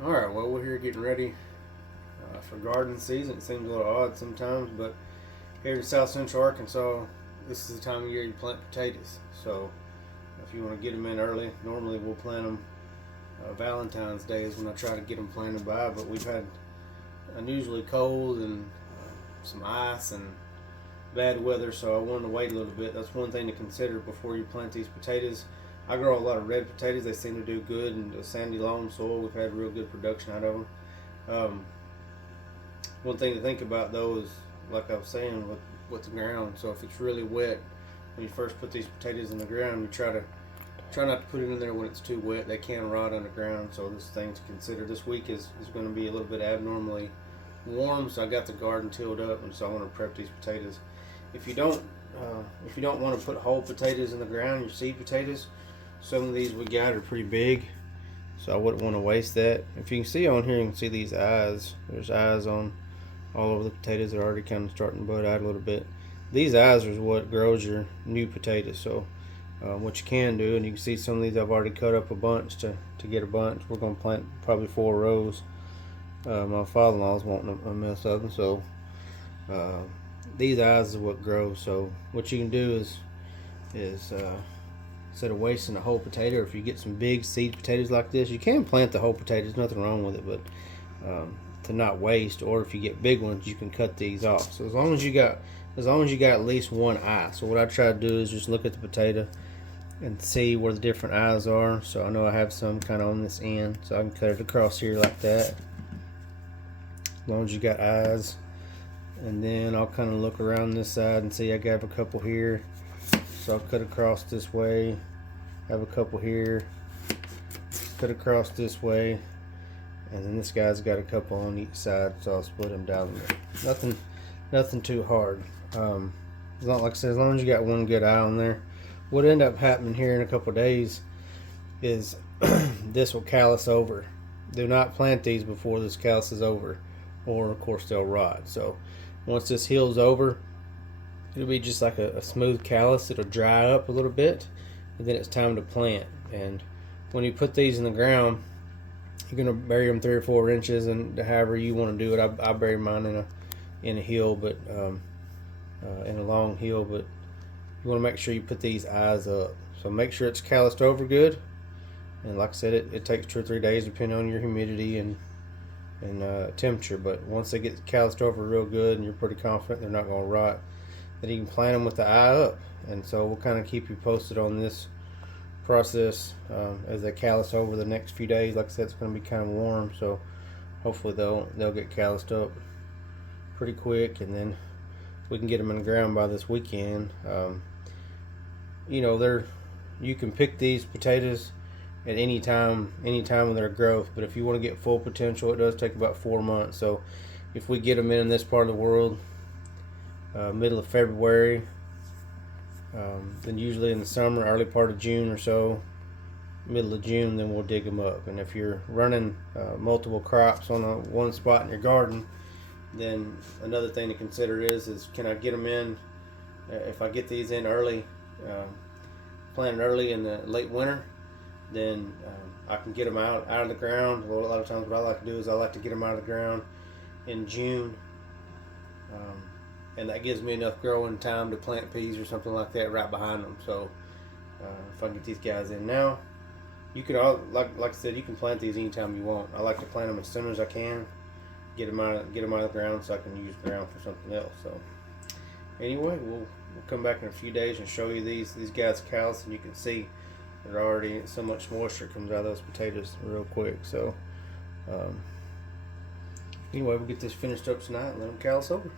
Alright, well, we're here getting ready for garden season. It seems a little odd sometimes, but here in south central Arkansas, this is the time of year you plant potatoes. So if you want to get them in early, normally we'll plant them Valentine's Day is when I try to get them planted by, but we've had unusually cold and some ice and bad weather, so I wanted to wait a little bit. That's one thing to consider before you plant these potatoes. I grow a lot of red potatoes. They seem to do good in the sandy loam soil. We've had real good production out of them. One thing to think about though is, like I was saying, with the ground. So if it's really wet when you first put these potatoes in the ground, you try not to put it in there when it's too wet. They can rot underground. So this thing to consider. This week is going to be a little bit abnormally warm, so I got the garden tilled up, and so I want to prep these potatoes. If you don't want to put whole potatoes in the ground, your seed potatoes, some of these we got are pretty big, so I wouldn't want to waste that. If you can see on here, you can see these eyes. There's eyes on all over the potatoes. They're already kind of starting to bud out a little bit. These eyes are what grows your new potatoes. So what you can do, and you can see some of these I've already cut up a bunch to get a bunch. We're going to plant probably 4 rows. My father-in-law's wanting a mess of them, so these eyes is what grows. So what you can do is instead of wasting a whole potato, or if you get some big seed potatoes like this, you can plant the whole potato. There's nothing wrong with it, but to not waste, or if you get big ones, you can cut these off. So as long as you got at least one eye. So what I try to do is just look at the potato and see where the different eyes are. So I know I have some kind of on this end, so I can cut it across here like that. As long as you got eyes. And then I'll kind of look around this side and see I got a couple here. So I'll cut across this way, have a couple here, cut across this way, and then this guy's got a couple on each side, so I'll split them down there. Nothing too hard. Like I said, as long as you got one good eye on there. What end up happening here in a couple days is this will callus over. Do not plant these before this callus is over, or of course they'll rot. So once this heals over, it'll be just like a smooth callus. It'll dry up a little bit, and then it's time to plant. And when you put these in the ground, you're gonna bury them 3 or 4 inches, and however you want to do it. I bury mine in a hill, but in a long hill. But you want to make sure you put these eyes up. So make sure it's calloused over good. And like I said, it takes 2 or 3 days depending on your humidity and temperature. But once they get calloused over real good, and you're pretty confident they're not gonna rot, then you can plant them with the eye up. And so we'll kind of keep you posted on this process as they callus over the next few days. Like I said, it's going to be kind of warm, so hopefully they'll get calloused up pretty quick, and then we can get them in the ground by this weekend. You can pick these potatoes at any time of their growth, but if you want to get full potential, it does take about 4 months. So if we get them in this part of the world middle of February, then usually in the summer, early part of June or so, middle of June, then we'll dig them up. And if you're running multiple crops on one spot in your garden, then another thing to consider is can I get them in, if I get these in early, planted early in the late winter, then I can get them out of the ground. Well, a lot of times what I like to do is I like to get them out of the ground in June, and that gives me enough growing time to plant peas or something like that right behind them. So if I can get these guys in now, you could like I said, you can plant these anytime you want. I like to plant them as soon as I can, get them out of the ground so I can use the ground for something else. So anyway, we'll come back in a few days and show you these guys callus, and you can see they're already, so much moisture comes out of those potatoes real quick. So anyway, we'll get this finished up tonight and let them callus over.